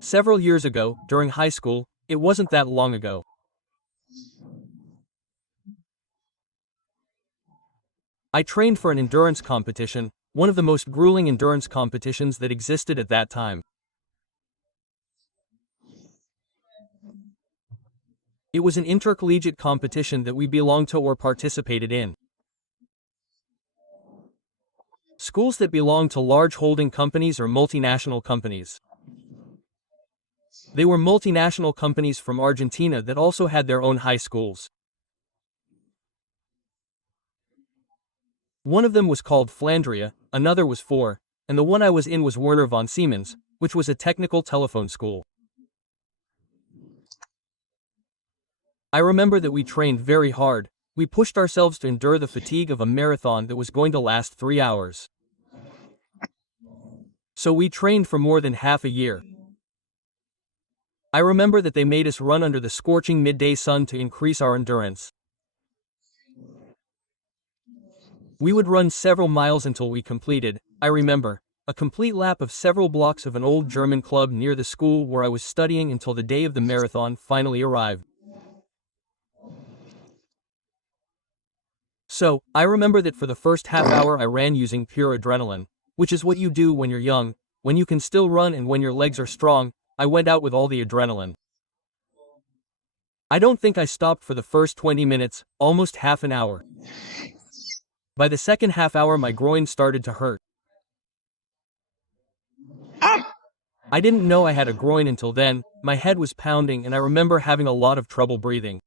Several years ago, during high school, it wasn't that long ago. I trained for an endurance competition, one of the most grueling endurance competitions that existed at that time. It was an intercollegiate competition that we belonged to or participated in. Schools that belong to large holding companies or multinational companies. They were multinational companies from Argentina that also had their own high schools. One of them was called Flandria, another was Four, and the one I was in was Werner von Siemens, which was a technical telephone school. I remember that we trained very hard. We pushed ourselves to endure the fatigue of a marathon that was going to last 3 hours. So we trained for more than half a year. I remember that they made us run under the scorching midday sun to increase our endurance. We would run several miles until we completed, I remember, a complete lap of several blocks of an old German club near the school where I was studying until the day of the marathon finally arrived. So, I remember that for the first half hour I ran using pure adrenaline, which is what you do when you're young, when you can still run and when your legs are strong. I went out with all the adrenaline. I don't think I stopped for the first 20 minutes, almost half an hour. By the second half hour my groin started to hurt. I didn't know I had a groin until then. My head was pounding and I remember having a lot of trouble breathing.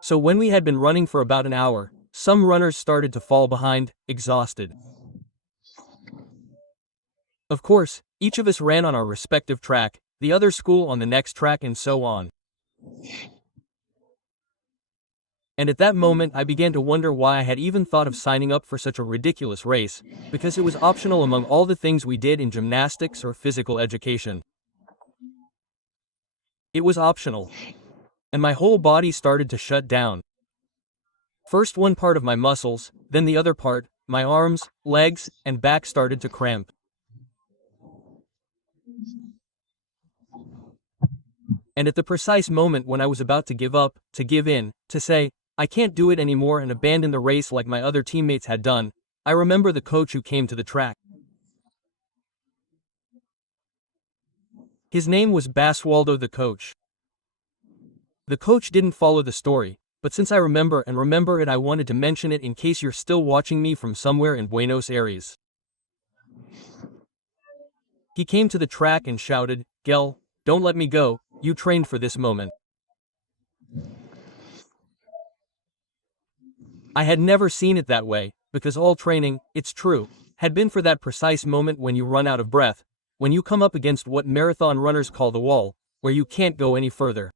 So when we had been running for about an hour, some runners started to fall behind, exhausted. Of course, each of us ran on our respective track, the other school on the next track and so on. And at that moment I began to wonder why I had even thought of signing up for such a ridiculous race, because it was optional among all the things we did in gymnastics or physical education. It was optional. And my whole body started to shut down. First one part of my muscles, then the other part, my arms, legs, and back started to cramp. And at the precise moment when I was about to give up, to give in, to say, I can't do it anymore and abandon the race like my other teammates had done, I remember the coach who came to the track. His name was Baswaldo the coach. The coach didn't follow the story, but since I remember it I wanted to mention it in case you're still watching me from somewhere in Buenos Aires. He came to the track and shouted, "Gel, don't let me go, you trained for this moment." I had never seen it that way, because all training, it's true, had been for that precise moment when you run out of breath, when you come up against what marathon runners call the wall, where you can't go any further.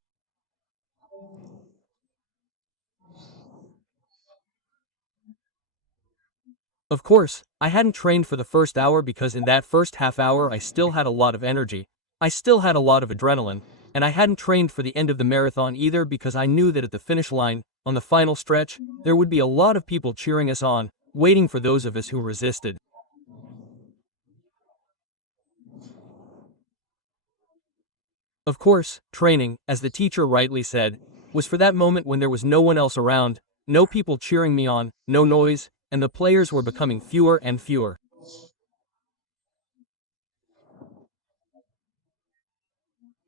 Of course, I hadn't trained for the first hour because in that first half hour I still had a lot of energy, I still had a lot of adrenaline, and I hadn't trained for the end of the marathon either because I knew that at the finish line, on the final stretch, there would be a lot of people cheering us on, waiting for those of us who resisted. Of course, training, as the teacher rightly said, was for that moment when there was no one else around, no people cheering me on, no noise, and the players were becoming fewer and fewer.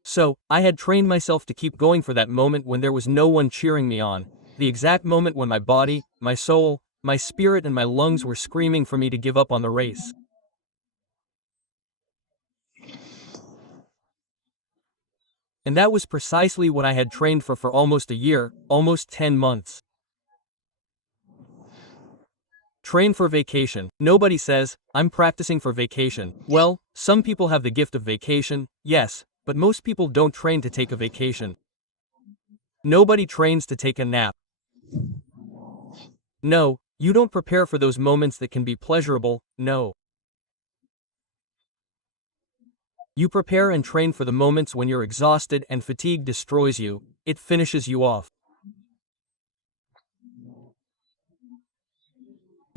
So, I had trained myself to keep going for that moment when there was no one cheering me on, the exact moment when my body, my soul, my spirit and my lungs were screaming for me to give up on the race. And that was precisely what I had trained for almost a year, almost 10 months. Train for vacation. Nobody says, I'm practicing for vacation. Well, some people have the gift of vacation, yes, but most people don't train to take a vacation. Nobody trains to take a nap. No, you don't prepare for those moments that can be pleasurable, no. You prepare and train for the moments when you're exhausted and fatigue destroys you, it finishes you off.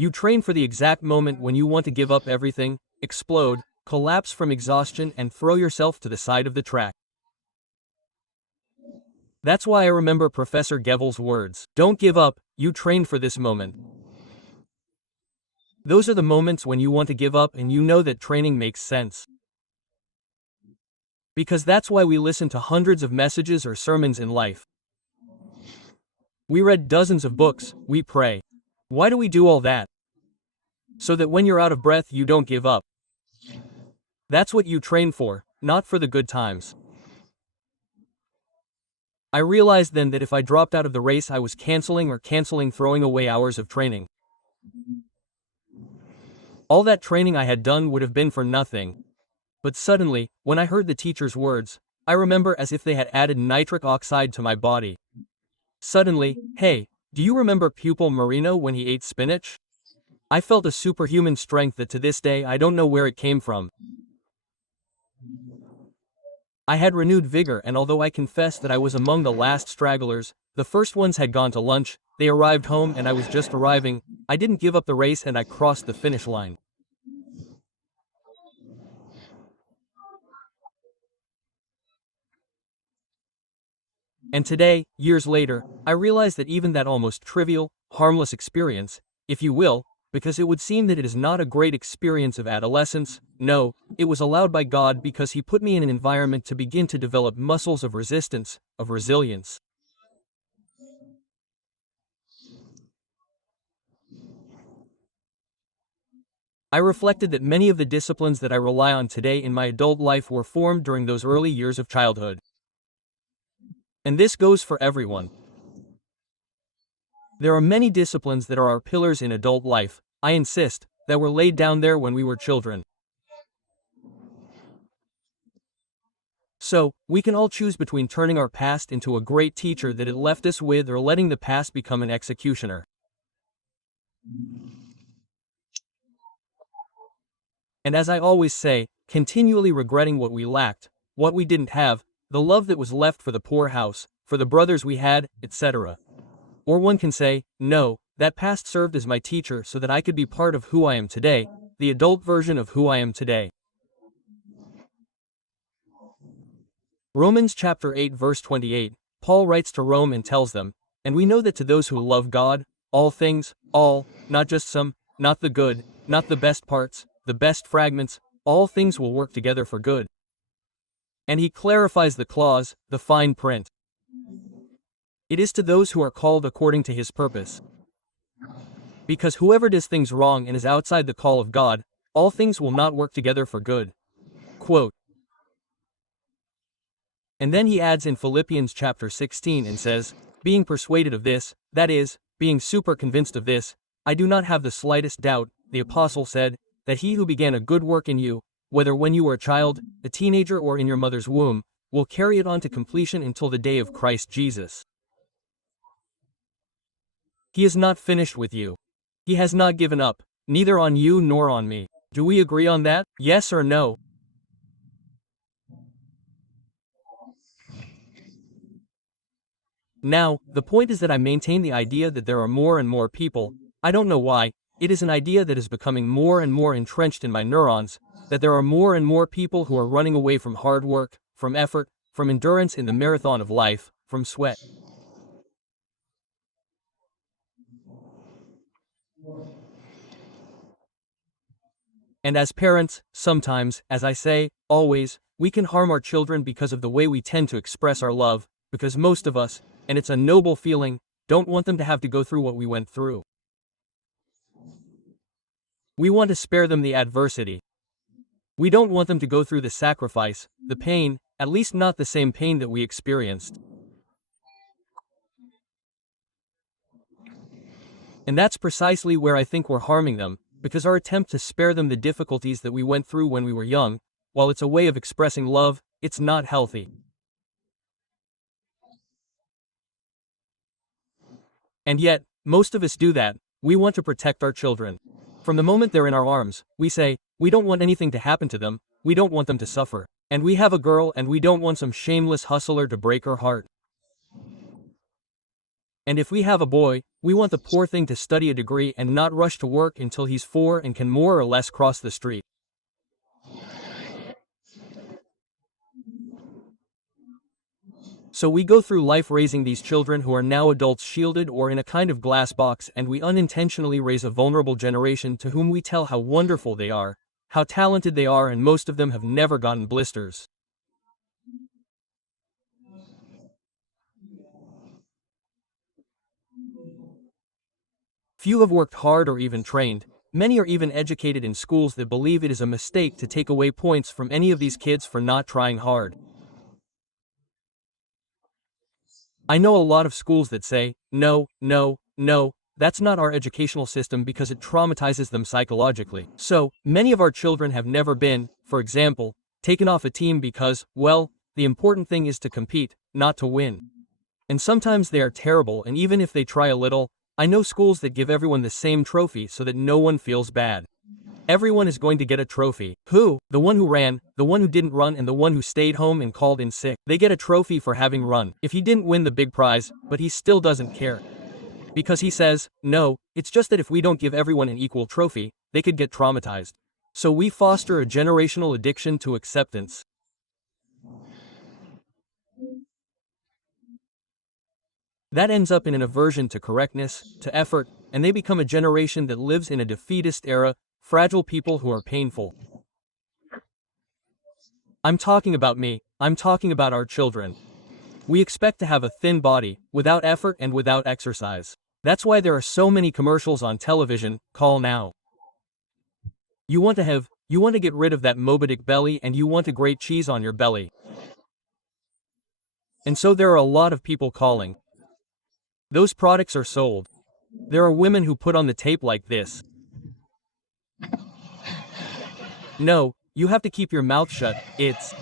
You train for the exact moment when you want to give up everything, explode, collapse from exhaustion and throw yourself to the side of the track. That's why I remember Professor Gebel's words. Don't give up, you train for this moment. Those are the moments when you want to give up and you know that training makes sense. Because that's why we listen to hundreds of messages or sermons in life. We read dozens of books, we pray. Why do we do all that? So that when you're out of breath you don't give up. That's what you train for, not for the good times. I realized then that if I dropped out of the race I was canceling throwing away hours of training. All that training I had done would have been for nothing. But suddenly, when I heard the teacher's words, I remember as if they had added nitric oxide to my body. Suddenly, hey, do you remember Pupil Marino when he ate spinach? I felt a superhuman strength that to this day I don't know where it came from. I had renewed vigor and although I confess that I was among the last stragglers, the first ones had gone to lunch, they arrived home and I was just arriving, I didn't give up the race and I crossed the finish line. And today, years later, I realize that even that almost trivial, harmless experience, if you will, because it would seem that it is not a great experience of adolescence, no, it was allowed by God because He put me in an environment to begin to develop muscles of resistance, of resilience. I reflected that many of the disciplines that I rely on today in my adult life were formed during those early years of childhood. And this goes for everyone. There are many disciplines that are our pillars in adult life, I insist, that were laid down there when we were children. So, we can all choose between turning our past into a great teacher that it left us with or letting the past become an executioner. And as I always say, continually regretting what we lacked, what we didn't have, the love that was left for the poor house, for the brothers we had, etc. Or one can say, no, that past served as my teacher so that I could be part of who I am today, the adult version of who I am today. Romans chapter 8 verse 28, Paul writes to Rome and tells them, and we know that to those who love God, all things, all, not just some, not the good, not the best parts, the best fragments, all things will work together for good. And he clarifies the clause, the fine print. It is to those who are called according to his purpose. Because whoever does things wrong and is outside the call of God, all things will not work together for good. Quote. And then he adds in Philippians chapter 16 and says, being persuaded of this, that is, being super convinced of this, I do not have the slightest doubt, the apostle said, that he who began a good work in you, whether when you were a child, a teenager or in your mother's womb, will carry it on to completion until the day of Christ Jesus. He is not finished with you. He has not given up, neither on you nor on me. Do we agree on that? Yes or no? Now, the point is that I maintain the idea that there are more and more people, I don't know why, it is an idea that is becoming more and more entrenched in my neurons, that there are more and more people who are running away from hard work, from effort, from endurance in the marathon of life, from sweat. And as parents, sometimes, as I say, always, we can harm our children because of the way we tend to express our love, because most of us, and it's a noble feeling, don't want them to have to go through what we went through. We want to spare them the adversity. We don't want them to go through the sacrifice, the pain, at least not the same pain that we experienced. And that's precisely where I think we're harming them, because our attempt to spare them the difficulties that we went through when we were young, while it's a way of expressing love, it's not healthy. And yet, most of us do that. We want to protect our children. From the moment they're in our arms, we say, we don't want anything to happen to them, we don't want them to suffer. And we have a girl and we don't want some shameless hustler to break her heart. And if we have a boy, we want the poor thing to study a degree and not rush to work until he's 4 and can more or less cross the street. So we go through life raising these children who are now adults, shielded or in a kind of glass box, and we unintentionally raise a vulnerable generation to whom we tell how wonderful they are, how talented they are, and most of them have never gotten blisters. Few have worked hard or even trained. Many are even educated in schools that believe it is a mistake to take away points from any of these kids for not trying hard. I know a lot of schools that say, no, no, no, that's not our educational system because it traumatizes them psychologically. So, many of our children have never been, for example, taken off a team because, well, the important thing is to compete, not to win. And sometimes they are terrible, and even if they try a little, I know schools that give everyone the same trophy so that no one feels bad. Everyone is going to get a trophy. Who? The one who ran, the one who didn't run, and the one who stayed home and called in sick. They get a trophy for having run. If he didn't win the big prize, but he still doesn't care. Because he says, no, it's just that if we don't give everyone an equal trophy, they could get traumatized. So we foster a generational addiction to acceptance. That ends up in an aversion to correctness, to effort, and they become a generation that lives in a defeatist era, fragile people who are painful. I'm talking about me, I'm talking about our children. We expect to have a thin body, without effort and without exercise. That's why there are so many commercials on television. Call now. You want to get rid of that Moby Dick belly, and you want a great cheese on your belly. And so there are a lot of people calling. Those products are sold. There are women who put on the tape like this. No, you have to keep your mouth shut. It's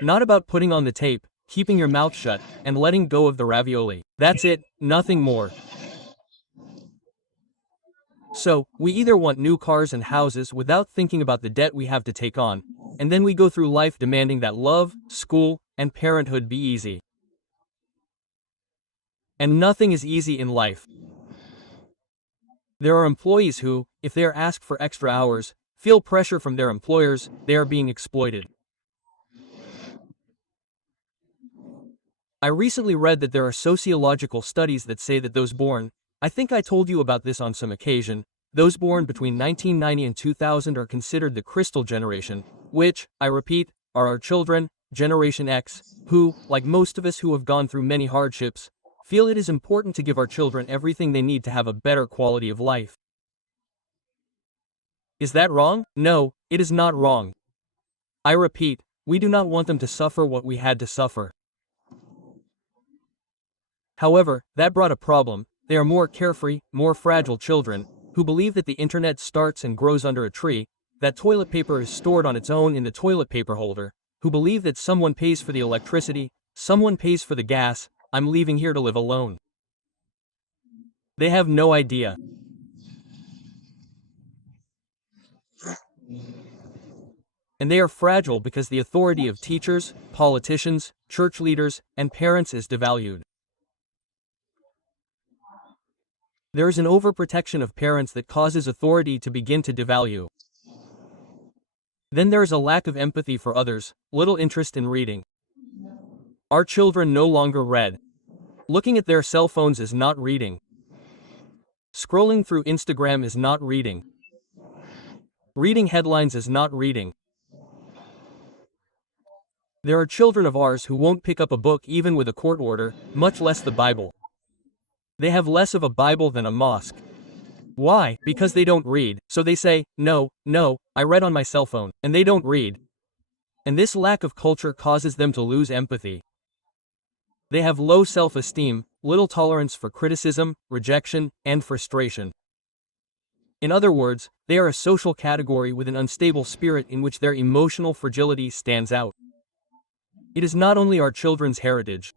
not about putting on the tape, keeping your mouth shut, and letting go of the ravioli. That's it, nothing more. So, we either want new cars and houses without thinking about the debt we have to take on, and then we go through life demanding that love, school, and parenthood be easy. And nothing is easy in life. There are employees who, if they are asked for extra hours, feel pressure from their employers. They are being exploited. I recently read that there are sociological studies that say that those born, I think I told you about this on some occasion, those born between 1990 and 2000 are considered the crystal generation, which, I repeat, are our children, Generation X, who, like most of us who have gone through many hardships, feel it is important to give our children everything they need to have a better quality of life. Is that wrong? No, it is not wrong. I repeat, we do not want them to suffer what we had to suffer. However, that brought a problem. They are more carefree, more fragile children, who believe that the internet starts and grows under a tree, that toilet paper is stored on its own in the toilet paper holder, who believe that someone pays for the electricity, someone pays for the gas, I'm leaving here to live alone. They have no idea. And they are fragile because the authority of teachers, politicians, church leaders, and parents is devalued. There is an overprotection of parents that causes authority to begin to devalue. Then there is a lack of empathy for others, little interest in reading. Our children no longer read. Looking at their cell phones is not reading. Scrolling through Instagram is not reading. Reading headlines is not reading. There are children of ours who won't pick up a book even with a court order, much less the Bible. They have less of a Bible than a mosque. Why? Because they don't read, so they say, no, I read on my cell phone, and they don't read. And this lack of culture causes them to lose empathy. They have low self-esteem, little tolerance for criticism, rejection, and frustration. In other words, they are a social category with an unstable spirit in which their emotional fragility stands out. It is not only our children's heritage.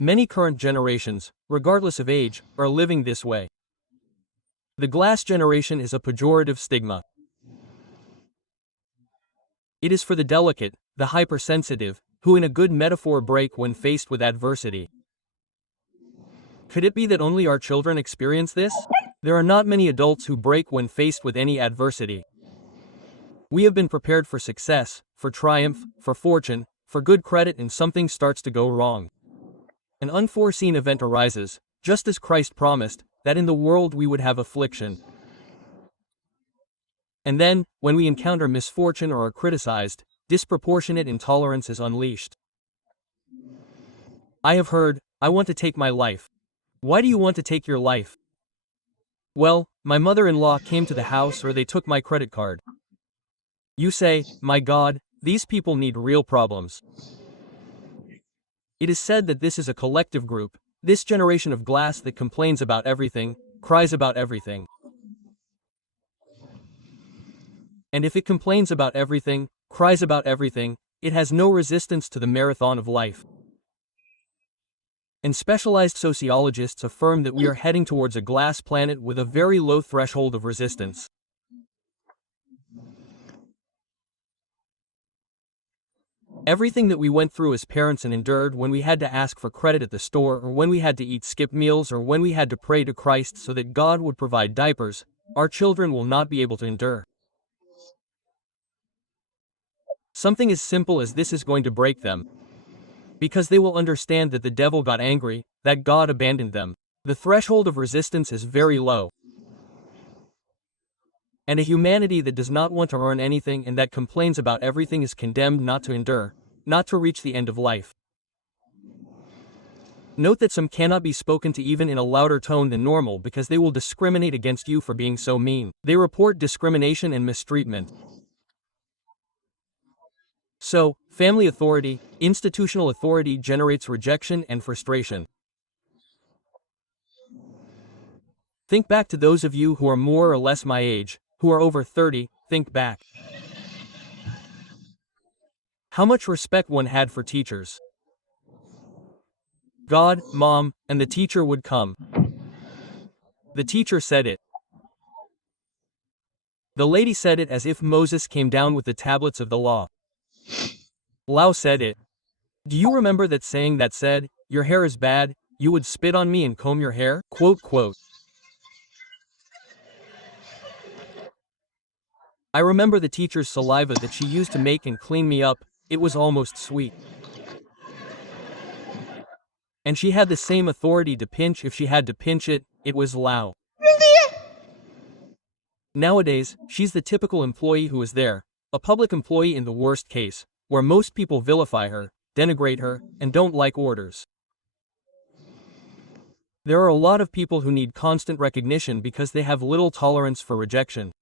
Many current generations, regardless of age, are living this way. The glass generation is a pejorative stigma. It is for the delicate, the hypersensitive, who in a good metaphor break when faced with adversity. Could it be that only our children experience this? There are not many adults who break when faced with any adversity. We have been prepared for success, for triumph, for fortune, for good credit, and something starts to go wrong. An unforeseen event arises, just as Christ promised, that in the world we would have affliction. And then, when we encounter misfortune or are criticized, disproportionate intolerance is unleashed. I have heard, "I want to take my life." Why do you want to take your life? Well, my mother-in-law came to the house, or they took my credit card. You say, "My God, these people need real problems." It is said that this is a collective group, this generation of glass that complains about everything, cries about everything. And if it complains about everything, cries about everything, it has no resistance to the marathon of life. And specialized sociologists affirm that we are heading towards a glass planet with a very low threshold of resistance. Everything that we went through as parents and endured when we had to ask for credit at the store, or when we had to eat skip meals, or when we had to pray to Christ so that God would provide diapers, our children will not be able to endure. Something as simple as this is going to break them, because they will understand that the devil got angry, that God abandoned them. The threshold of resistance is very low. And a humanity that does not want to earn anything and that complains about everything is condemned not to endure, not to reach the end of life. Note that some cannot be spoken to even in a louder tone than normal because they will discriminate against you for being so mean. They report discrimination and mistreatment. So, family authority, institutional authority generates rejection and frustration. Think back to those of you who are more or less my age, who are over 30, think back. How much respect one had for teachers. God, Mom, and the teacher would come. The teacher said it. The lady said it as if Moses came down with the tablets of the law. Lao said it. Do you remember that saying that said, "Your hair is bad, you would spit on me and comb your hair"? Quote. I remember the teacher's saliva that she used to make and clean me up, it was almost sweet. And she had the same authority to pinch if she had to pinch it, it was Lao. Nowadays, she's the typical employee who is there, a public employee in the worst case, where most people vilify her, denigrate her, and don't like orders. There are a lot of people who need constant recognition because they have little tolerance for rejection.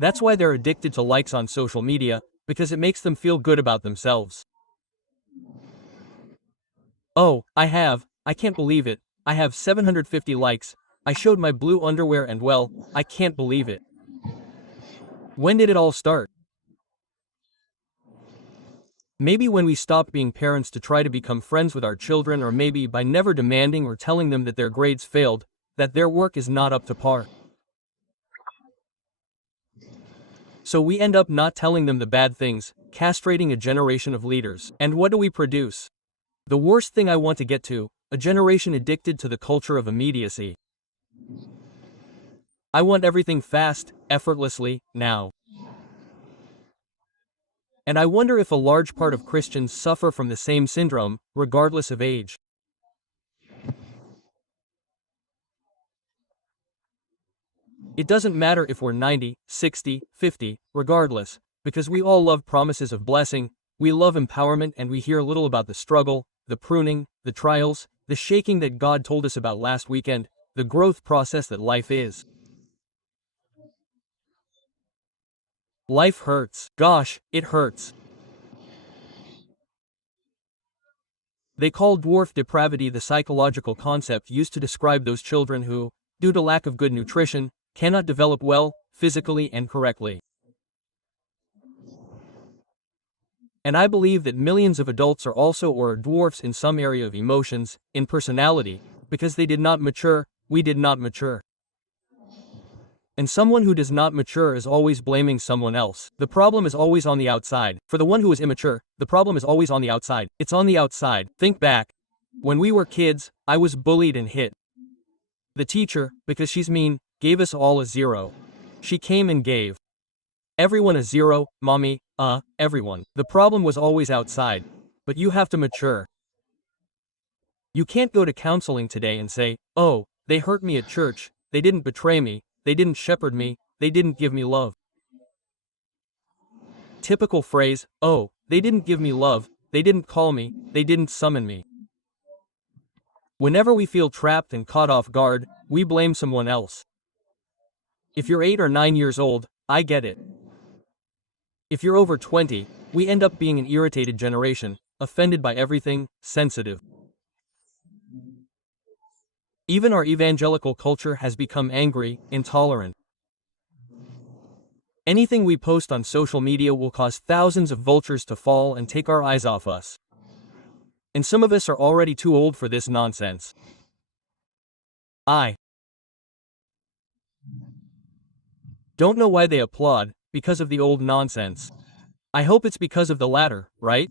That's why they're addicted to likes on social media, because it makes them feel good about themselves. Oh, I can't believe it, I have 750 likes, I showed my blue underwear and well, I can't believe it. When did it all start? Maybe when we stopped being parents to try to become friends with our children, or maybe by never demanding or telling them that their grades failed, that their work is not up to par. So we end up not telling them the bad things, castrating a generation of leaders. And what do we produce? The worst thing I want to get to, a generation addicted to the culture of immediacy. I want everything fast, effortlessly, now. And I wonder if a large part of Christians suffer from the same syndrome, regardless of age. It doesn't matter if we're 90, 60, 50, regardless, because we all love promises of blessing, we love empowerment, and we hear little about the struggle, the pruning, the trials, the shaking that God told us about last weekend, the growth process that life is. Life hurts. Gosh, it hurts. They call dwarf depravity the psychological concept used to describe those children who, due to lack of good nutrition, cannot develop well, physically and correctly. And I believe that millions of adults are also or are dwarfs in some area of emotions, in personality, because they did not mature, we did not mature. And someone who does not mature is always blaming someone else. The problem is always on the outside. For the one who is immature, the problem is always on the outside. It's on the outside. Think back. When we were kids, I was bullied and hit. The teacher, because she's mean, gave us all a 0. She came and gave everyone a 0, mommy, everyone. The problem was always outside. But you have to mature. You can't go to counseling today and say, oh, they hurt me at church, they didn't betray me, they didn't shepherd me, they didn't give me love. Typical phrase, oh, they didn't give me love, they didn't call me, they didn't summon me. Whenever we feel trapped and caught off guard, we blame someone else. If you're 8 or 9 years old, I get it. If you're over 20, we end up being an irritated generation, offended by everything, sensitive. Even our evangelical culture has become angry, intolerant. Anything we post on social media will cause thousands of vultures to fall and take our eyes off us. And some of us are already too old for this nonsense. I don't know why they applaud, because of the old nonsense. I hope it's because of the latter, right?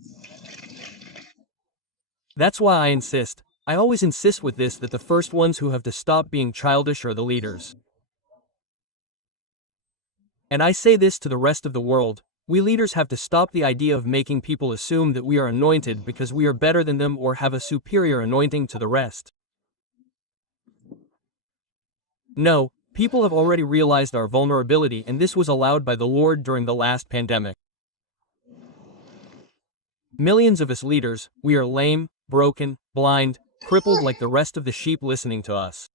That's why I insist. I always insist with this that the first ones who have to stop being childish are the leaders. And I say this to the rest of the world, we leaders have to stop the idea of making people assume that we are anointed because we are better than them or have a superior anointing to the rest. No, people have already realized our vulnerability, and this was allowed by the Lord during the last pandemic. Millions of us leaders, we are lame, broken, blind, crippled like the rest of the sheep listening to us.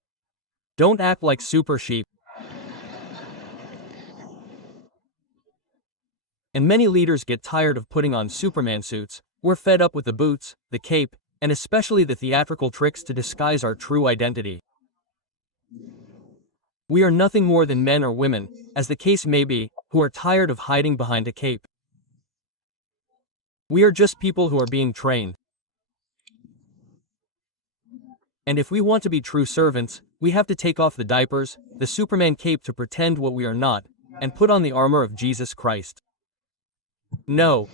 Don't act like super sheep. And many leaders get tired of putting on Superman suits. We're fed up with the boots, the cape, and especially the theatrical tricks to disguise our true identity. We are nothing more than men or women, as the case may be, who are tired of hiding behind a cape. We are just people who are being trained. And if we want to be true servants, we have to take off the diapers, the Superman cape to pretend what we are not, and put on the armor of Jesus Christ. No.